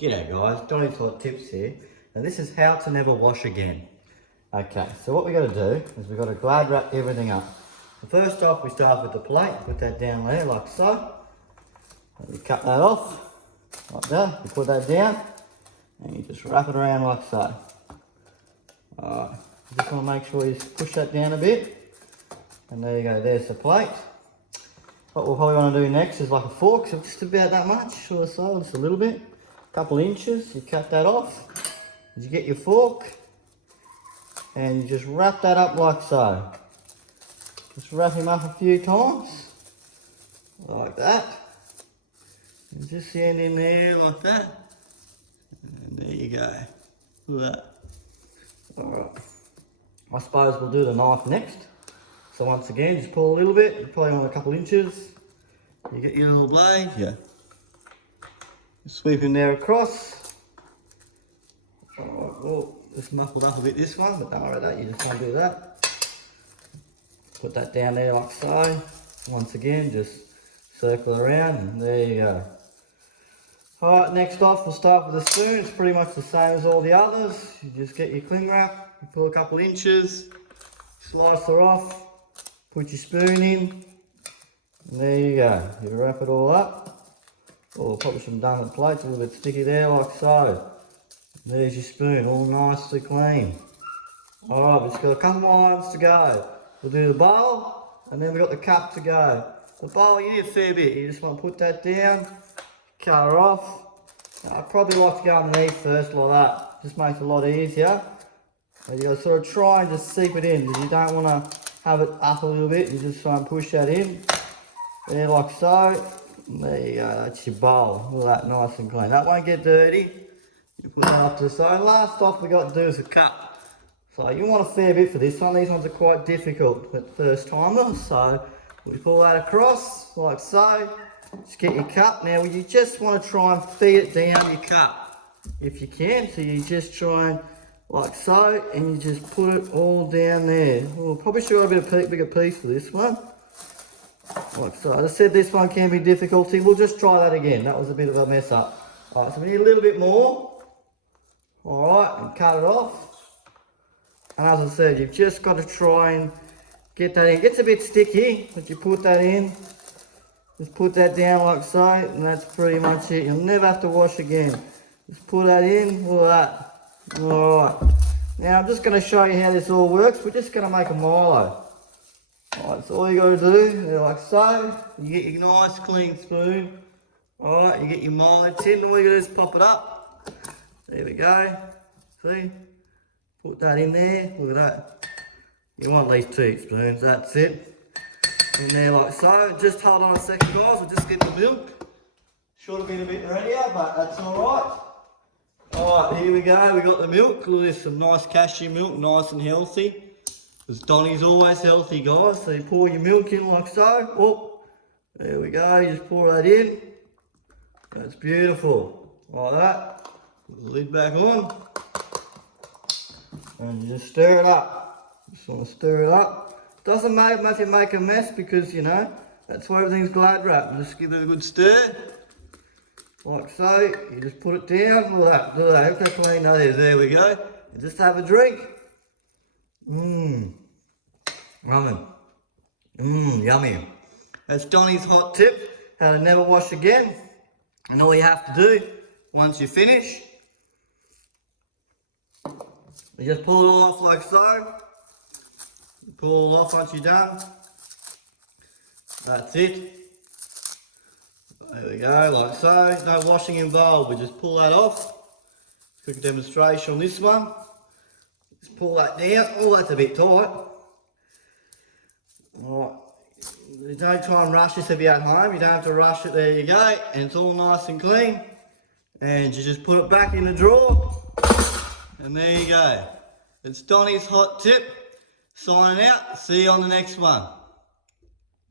G'day guys, Donny's Hot Tips here, and this is how to never wash again. Okay, so what we got to do is we got to Glad wrap everything up. So first off, we start with the plate, put that down there like so. We cut that off, like that, you put that down, and you just wrap it around like so. Alright, just want to make sure you push that down a bit, and there you go, there's the plate. What we'll probably want to do next is like a fork, so just about that much or so, just a little bit. Couple inches, you cut that off, you get your fork and you just wrap that up like so. Just wrap him up a few times like that, and just the end in there like that, and there you go. Look at that. Alright, I suppose we'll do the knife next. So once again, just pull a little bit, you probably want a couple inches, you get your little blade, sweep in there across. Alright, well, just muffled up a bit this one, but don't worry about that, you just can't do that. Put that down there like so. Once again, just circle around, and there you go. Alright, next off, we'll start with the spoon. It's pretty much the same as all the others. You just get your cling wrap, you pull a couple inches, slice her off, put your spoon in, and there you go. You wrap it all up. Oh, probably should have done the plates a little bit sticky there, like so. There's your spoon, all nicely clean. Alright, we've just got a couple more items to go. We'll do the bowl, and then we've got the cup to go. The bowl, you need a fair bit. You just want to put that down, cut her off. Now, I'd probably like to go underneath first like that. Just makes it a lot easier. And you got to sort of try and just seep it in. You don't want to have it up a little bit. You just try and push that in. There, like so. There you go, that's your bowl. Look at that, nice and clean. That won't get dirty. You put that up to the side. Last off we got to do is a cup. So you want a fair bit for this one. These ones are quite difficult at first timers. So we pull that across like so. Just get your cup. Now you just want to try and feed it down your cup if you can. So you just try and like so, and you just put it all down there. Well, probably should have a bit of bigger piece for this one. Like so. As I said, this one can be difficult. We'll just try that again. That was a bit of a mess up. Alright, so we need a little bit more. Alright, and cut it off. And as I said, you've just got to try and get that in. It gets a bit sticky, but you put that in. Just put that down like so, and that's pretty much it. You'll never have to wash again. Just put that in, look at that. Alright. Now I'm just going to show you how this all works. We're just going to make a Milo. Alright, so all you got to do, like so, you get your nice clean spoon. Alright, you get your Milo tin, and all you got to do is pop it up. There we go. See? Put that in there, look at that. You want at least 2 spoons, that's it. In there like so. Just hold on a second guys, we'll just get the milk. Should have been a bit readier, but that's alright. Alright, here we go, we got the milk. Look at this, some nice cashew milk, nice and healthy. Because Donny's always healthy, guys. So you pour your milk in like so. Oh, there we go. You just pour that in. That's beautiful. Like that. Put the lid back on. And you just stir it up. Just want to stir it up. Doesn't matter if you make a mess because, you know, that's why everything's Glad wrap. Just give it a good stir. Like so. You just put it down. Look at that. Look at that. Look how clean that is. There we go. And just have a drink. Yummy. That's Donny's hot tip, how to never wash again. And all you have to do, once you finish, you just pull it all off like so. You pull it all off once you're done. That's it. There we go, like so. No washing involved, we just pull that off. Quick demonstration on this one. Just pull that down. Oh, that's a bit tight. Alright. Don't try and rush this if you're at home. You don't have to rush it. There you go. And it's all nice and clean. And you just put it back in the drawer. And there you go. It's Donny's hot tip. Signing out. See you on the next one.